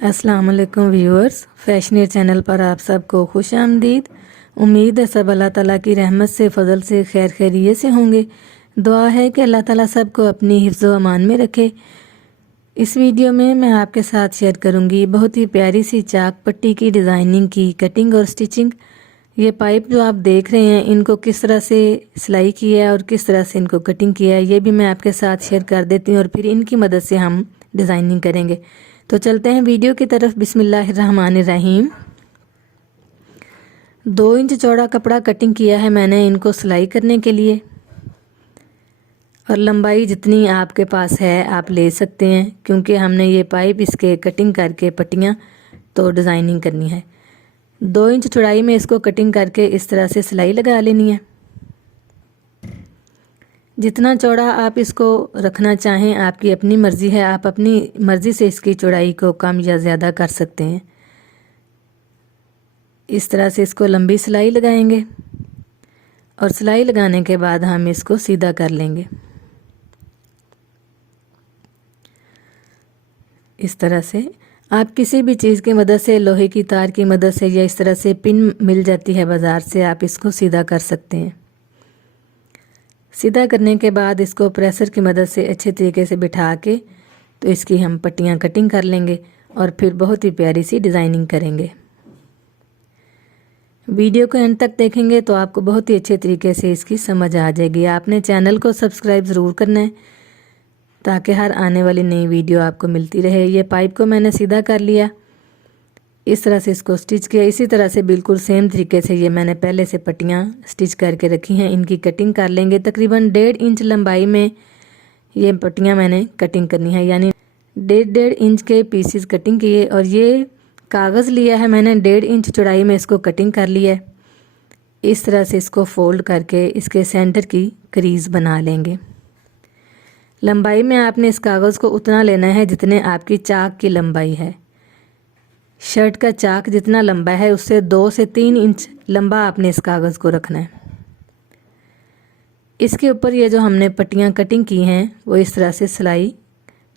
अस्सलाम वालेकुम viewers, फैशनियर channel पर आप सबको खुश आमदीद। उम्मीद है सब अल्लाह ताला की रहमत से फ़ज़ल से खैर खैरियत से होंगे। दुआ है कि अल्लाह ताला सबको अपनी हिफ्ज़ व अमान में रखे। इस वीडियो में मैं आपके साथ शेयर करूंगी बहुत ही प्यारी सी चाक पट्टी की डिज़ाइनिंग की कटिंग और स्टिचिंग। ये पाइप जो आप देख रहे हैं इनको किस तरह से सिलाई किया है और किस तरह से इनको कटिंग किया है, ये भी मैं आपके साथ शेयर कर देती हूँ और फिर इनकी मदद से हम डिज़ाइनिंग करेंगे। तो चलते हैं वीडियो की तरफ। बिस्मिल्लाहिर्रहमानिर्रहीम। 2 इंच चौड़ा कपड़ा कटिंग किया है मैंने इनको सिलाई करने के लिए, और लंबाई जितनी आपके पास है आप ले सकते हैं, क्योंकि हमने ये पाइप इसके कटिंग करके पट्टियाँ तो डिज़ाइनिंग करनी है। 2 इंच चौड़ाई में इसको कटिंग करके इस तरह से सिलाई लगा लेनी है। जितना चौड़ा आप इसको रखना चाहें आपकी अपनी मर्ज़ी है, आप अपनी मर्ज़ी से इसकी चौड़ाई को कम या ज़्यादा कर सकते हैं। इस तरह से इसको लंबी सिलाई लगाएंगे और सिलाई लगाने के बाद हम इसको सीधा कर लेंगे। इस तरह से आप किसी भी चीज़ की मदद से, लोहे की तार की मदद से या इस तरह से पिन मिल जाती है बाज़ार से, आप इसको सीधा कर सकते हैं। सीधा करने के बाद इसको प्रेसर की मदद से अच्छे तरीके से बिठा के तो इसकी हम पट्टियाँ कटिंग कर लेंगे और फिर बहुत ही प्यारी सी डिज़ाइनिंग करेंगे। वीडियो को एंड तक देखेंगे तो आपको बहुत ही अच्छे तरीके से इसकी समझ आ जाएगी। आपने चैनल को सब्सक्राइब ज़रूर करना है ताकि हर आने वाली नई वीडियो आपको मिलती रहे। ये पाइप को मैंने सीधा कर लिया, इस तरह से इसको स्टिच किया। इसी तरह से बिल्कुल सेम तरीके से ये मैंने पहले से पट्टियाँ स्टिच करके रखी हैं, इनकी कटिंग कर लेंगे। तकरीबन 1.5 इंच लंबाई में ये पट्टियाँ मैंने कटिंग करनी है, यानी 1.5 इंच के पीसेस कटिंग किए। और ये कागज़ लिया है मैंने, 1.5 इंच चौड़ाई में इसको कटिंग कर लिया है। इस तरह से इसको फोल्ड करके इसके सेंटर की क्रीज़ बना लेंगे। लंबाई में आपने इस कागज़ को उतना लेना है जितने आपकी चाक की लंबाई है। शर्ट का चाक जितना लंबा है उससे 2 से 3 इंच लंबा आपने इस कागज़ को रखना है। इसके ऊपर ये जो हमने पट्टियाँ कटिंग की हैं वो इस तरह से सिलाई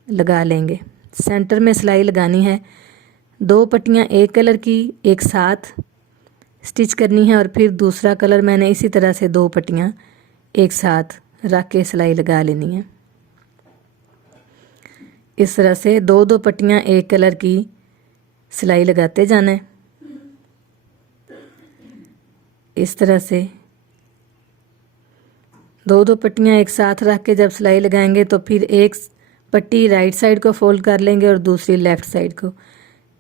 लगा लेंगे। सेंटर में सिलाई लगानी है। 2 पट्टियाँ एक कलर की एक साथ स्टिच करनी है और फिर दूसरा कलर मैंने इसी तरह से 2 पट्टियाँ एक साथ रख के सिलाई लगा लेनी है। इस तरह से 2-2 पट्टियाँ एक कलर की सिलाई लगाते जाना है। इस तरह से 2-2 पट्टियाँ एक साथ रख के जब सिलाई लगाएंगे तो फिर एक पट्टी राइट साइड को फोल्ड कर लेंगे और दूसरी लेफ़्ट साइड को।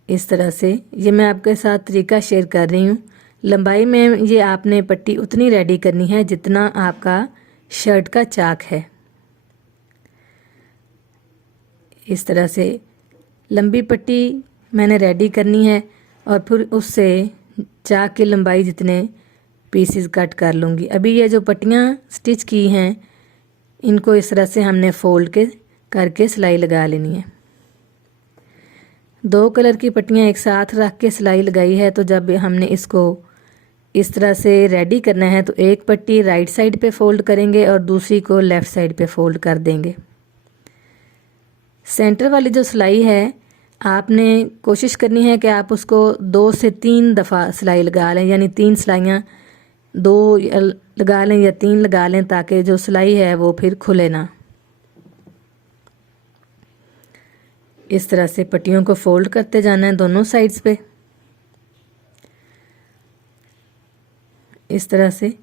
इस तरह से ये मैं आपके साथ तरीका शेयर कर रही हूँ। लंबाई में ये आपने पट्टी उतनी रेडी करनी है जितना आपका शर्ट का चाक है। इस तरह से लंबी पट्टी मैंने रेडी करनी है और फिर उससे चाक की लंबाई जितने पीसेस कट कर लूँगी। अभी ये जो पट्टियाँ स्टिच की हैं इनको इस तरह से हमने फोल्ड के करके सिलाई लगा लेनी है। 2 कलर की पट्टियाँ एक साथ रख के सिलाई लगाई है, तो जब हमने इसको इस तरह से रेडी करना है तो एक पट्टी राइट साइड पे फोल्ड करेंगे और दूसरी को लेफ़्ट साइड पे फोल्ड कर देंगे। सेंटर वाली जो सिलाई है आपने कोशिश करनी है कि आप उसको 2 से 3 दफ़ा सिलाई लगा लें, यानी 3 सिलाइयाँ 2 लगा लें या 3 लगा लें, ताकि जो सिलाई है वो फिर खुले ना। इस तरह से पट्टियों को फोल्ड करते जाना है दोनों साइड्स पे, इस तरह से।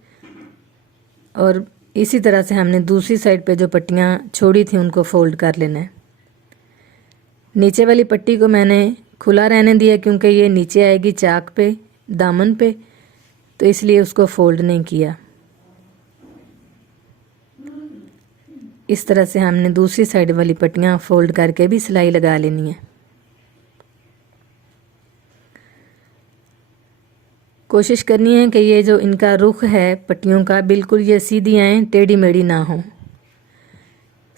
और इसी तरह से हमने दूसरी साइड पे जो पट्टियाँ छोड़ी थी उनको फोल्ड कर लेना है। नीचे वाली पट्टी को मैंने खुला रहने दिया क्योंकि ये नीचे आएगी चाक पे, दामन पे, तो इसलिए उसको फोल्ड नहीं किया। इस तरह से हमने दूसरी साइड वाली पट्टियाँ फोल्ड करके भी सिलाई लगा लेनी है। कोशिश करनी है कि ये जो इनका रुख है पट्टियों का बिल्कुल ये सीधी आए, टेढ़ी मेढ़ी ना हो।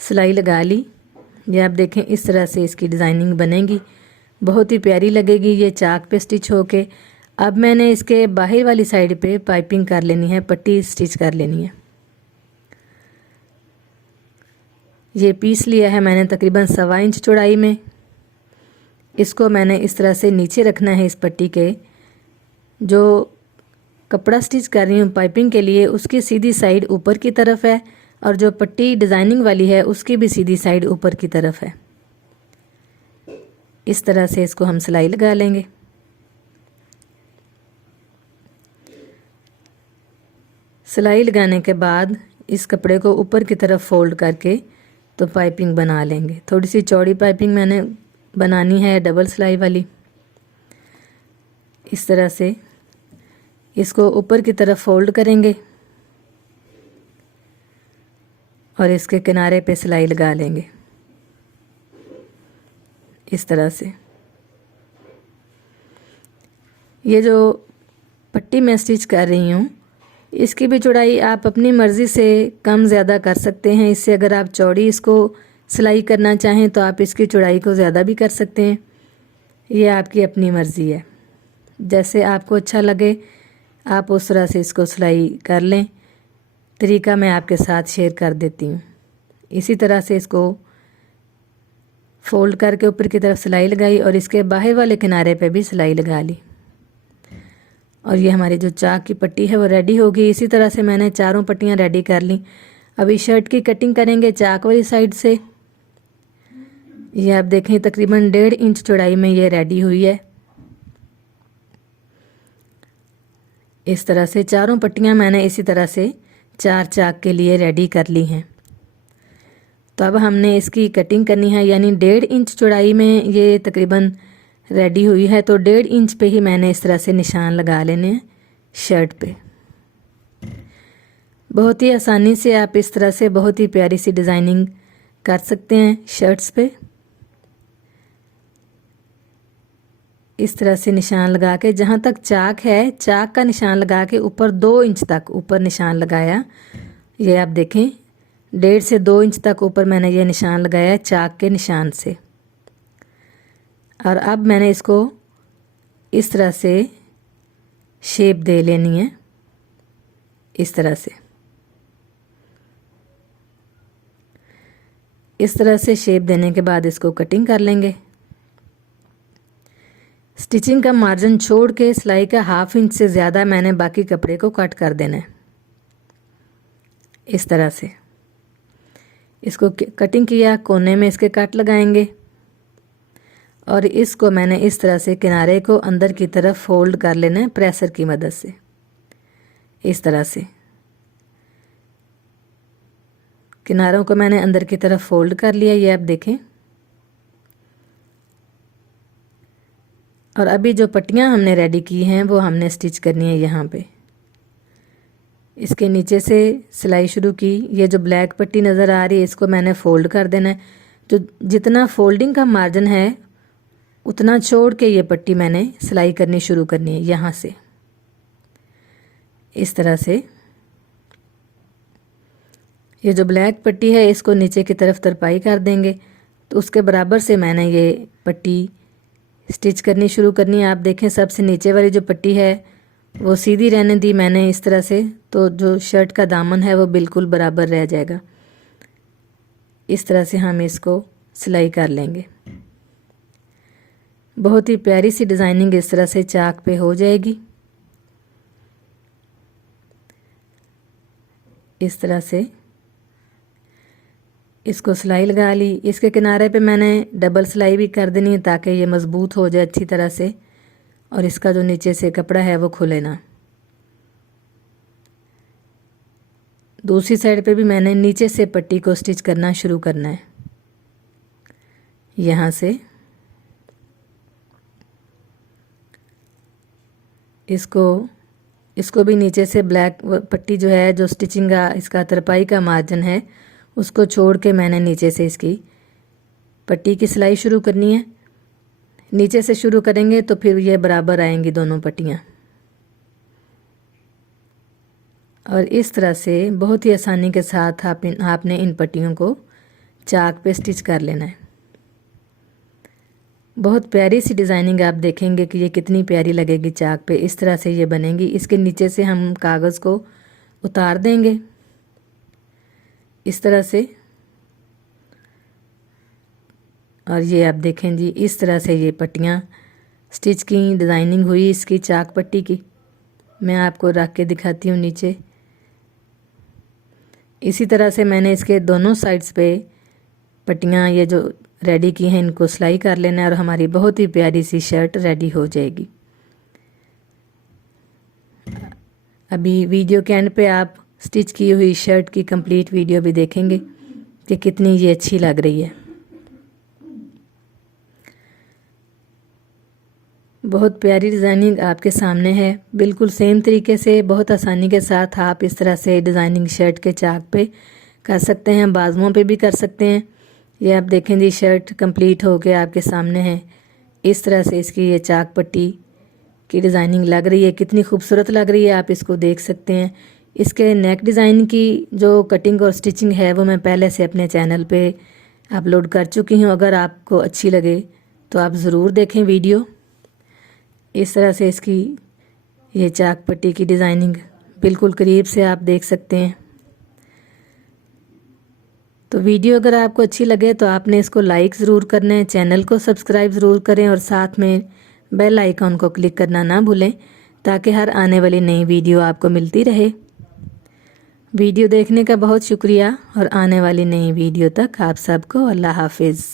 सिलाई लगा ली। ये आप देखें इस तरह से इसकी डिज़ाइनिंग बनेगी, बहुत ही प्यारी लगेगी ये चाक पे स्टिच होके। अब मैंने इसके बाहर वाली साइड पे पाइपिंग कर लेनी है, पट्टी स्टिच कर लेनी है। ये पीस लिया है मैंने तकरीबन 1.25 इंच चौड़ाई में। इसको मैंने इस तरह से नीचे रखना है। इस पट्टी के जो कपड़ा स्टिच कर रही हूँ पाइपिंग के लिए, उसकी सीधी साइड ऊपर की तरफ है और जो पट्टी डिज़ाइनिंग वाली है उसकी भी सीधी साइड ऊपर की तरफ है। इस तरह से इसको हम सिलाई लगा लेंगे। सिलाई लगाने के बाद इस कपड़े को ऊपर की तरफ फोल्ड करके तो पाइपिंग बना लेंगे। थोड़ी सी चौड़ी पाइपिंग मैंने बनानी है, डबल सिलाई वाली। इस तरह से इसको ऊपर की तरफ फोल्ड करेंगे और इसके किनारे पे सिलाई लगा लेंगे इस तरह से। ये जो पट्टी मैं स्टिच कर रही हूँ इसकी भी चौड़ाई आप अपनी मर्ज़ी से कम ज़्यादा कर सकते हैं। इससे अगर आप चौड़ी इसको सिलाई करना चाहें तो आप इसकी चौड़ाई को ज़्यादा भी कर सकते हैं। ये आपकी अपनी मर्ज़ी है, जैसे आपको अच्छा लगे आप उस तरह से इसको सिलाई कर लें। तरीका मैं आपके साथ शेयर कर देती हूँ। इसी तरह से इसको फोल्ड करके ऊपर की तरफ सिलाई लगाई और इसके बाहर वाले किनारे पे भी सिलाई लगा ली और ये हमारी जो चाक की पट्टी है वो रेडी होगी। इसी तरह से मैंने चारों पट्टियाँ रेडी कर ली। अभी शर्ट की कटिंग करेंगे चाक वाली साइड से। ये आप देखें तकरीबन 1.5 इंच चौड़ाई में ये रेडी हुई है। इस तरह से चारों पट्टियाँ मैंने इसी तरह से 4 चाक के लिए रेडी कर ली हैं। तो अब हमने इसकी कटिंग करनी है, यानी 1.5 इंच चौड़ाई में ये तकरीबन रेडी हुई है। तो 1.5 इंच पे ही मैंने इस तरह से निशान लगा लेने हैं शर्ट पे। बहुत ही आसानी से आप इस तरह से बहुत ही प्यारी सी डिज़ाइनिंग कर सकते हैं शर्ट्स पे। इस तरह से निशान लगा के जहाँ तक चाक है चाक का निशान लगा के ऊपर 2 इंच तक ऊपर निशान लगाया। ये आप देखें 1.5 से 2 इंच तक ऊपर मैंने ये निशान लगाया चाक के निशान से। और अब मैंने इसको इस तरह से शेप दे लेनी है इस तरह से। इस तरह से शेप देने के बाद इसको कटिंग कर लेंगे। स्टिचिंग का मार्जिन छोड़ के सिलाई का 1/2 इंच से ज़्यादा मैंने बाकी कपड़े को कट कर देना है इस तरह से। इसको कटिंग किया, कोने में इसके कट लगाएंगे और इसको मैंने इस तरह से किनारे को अंदर की तरफ फोल्ड कर लेना है प्रेसर की मदद से। इस तरह से किनारों को मैंने अंदर की तरफ फोल्ड कर लिया, ये आप देखें। और अभी जो पट्टियाँ हमने रेडी की हैं वो हमने स्टिच करनी है यहाँ पे। इसके नीचे से सिलाई शुरू की। ये जो ब्लैक पट्टी नज़र आ रही है इसको मैंने फोल्ड कर देना है। जो जितना फोल्डिंग का मार्जिन है उतना छोड़ के ये पट्टी मैंने सिलाई करनी शुरू करनी है यहाँ से इस तरह से। ये जो ब्लैक पट्टी है इसको नीचे की तरफ तरपाई कर देंगे तो उसके बराबर से मैंने ये पट्टी स्टिच करनी शुरू करनी है। आप देखें सबसे नीचे वाली जो पट्टी है वो सीधी रहने दी मैंने इस तरह से, तो जो शर्ट का दामन है वो बिल्कुल बराबर रह जाएगा। इस तरह से हम इसको सिलाई कर लेंगे। बहुत ही प्यारी सी डिज़ाइनिंग इस तरह से चाक पे हो जाएगी। इस तरह से इसको सिलाई लगा ली। इसके किनारे पे मैंने डबल सिलाई भी कर देनी है ताकि ये मज़बूत हो जाए अच्छी तरह से और इसका जो नीचे से कपड़ा है वो खुले ना। दूसरी साइड पे भी मैंने नीचे से पट्टी को स्टिच करना शुरू करना है। यहाँ से इसको भी नीचे से ब्लैक पट्टी जो है जो स्टिचिंग का इसका तरपाई का मार्जिन है उसको छोड़ के मैंने नीचे से इसकी पट्टी की सिलाई शुरू करनी है। नीचे से शुरू करेंगे तो फिर ये बराबर आएंगी दोनों पट्टियाँ। और इस तरह से बहुत ही आसानी के साथ आपने इन पट्टियों को चाक पे स्टिच कर लेना है। बहुत प्यारी सी डिज़ाइनिंग आप देखेंगे कि ये कितनी प्यारी लगेगी चाक पे। इस तरह से ये बनेगी। इसके नीचे से हम कागज़ को उतार देंगे इस तरह से। और ये आप देखें जी, इस तरह से ये पट्टियाँ स्टिच की, डिज़ाइनिंग हुई इसकी चाक पट्टी की। मैं आपको रख के दिखाती हूँ नीचे। इसी तरह से मैंने इसके दोनों साइड्स पे पट्टियाँ ये जो रेडी की हैं इनको सिलाई कर लेना है और हमारी बहुत ही प्यारी सी शर्ट रेडी हो जाएगी। अभी वीडियो के एंड पे आप स्टिच की हुई शर्ट की कंप्लीट वीडियो भी देखेंगे कि कितनी ये अच्छी लग रही है। बहुत प्यारी डिज़ाइनिंग आपके सामने है। बिल्कुल सेम तरीके से बहुत आसानी के साथ आप इस तरह से डिज़ाइनिंग शर्ट के चाक पे कर सकते हैं, बाजुओं पे भी कर सकते हैं। ये आप देखें जी, शर्ट कंप्लीट हो के आपके सामने है। इस तरह से इसकी ये चाक पट्टी की डिज़ाइनिंग लग रही है, कितनी खूबसूरत लग रही है, आप इसको देख सकते हैं। इसके नेक डिज़ाइन की जो कटिंग और स्टिचिंग है वो मैं पहले से अपने चैनल पे अपलोड कर चुकी हूँ। अगर आपको अच्छी लगे तो आप ज़रूर देखें वीडियो। इस तरह से इसकी ये चाक पट्टी की डिज़ाइनिंग बिल्कुल करीब से आप देख सकते हैं। तो वीडियो अगर आपको अच्छी लगे तो आपने इसको लाइक ज़रूर करना है, चैनल को सब्सक्राइब ज़रूर करें और साथ में बेल आइकॉन को क्लिक करना ना भूलें ताकि हर आने वाली नई वीडियो आपको मिलती रहे। वीडियो देखने का बहुत शुक्रिया और आने वाली नई वीडियो तक आप सबको अल्लाह हाफिज़।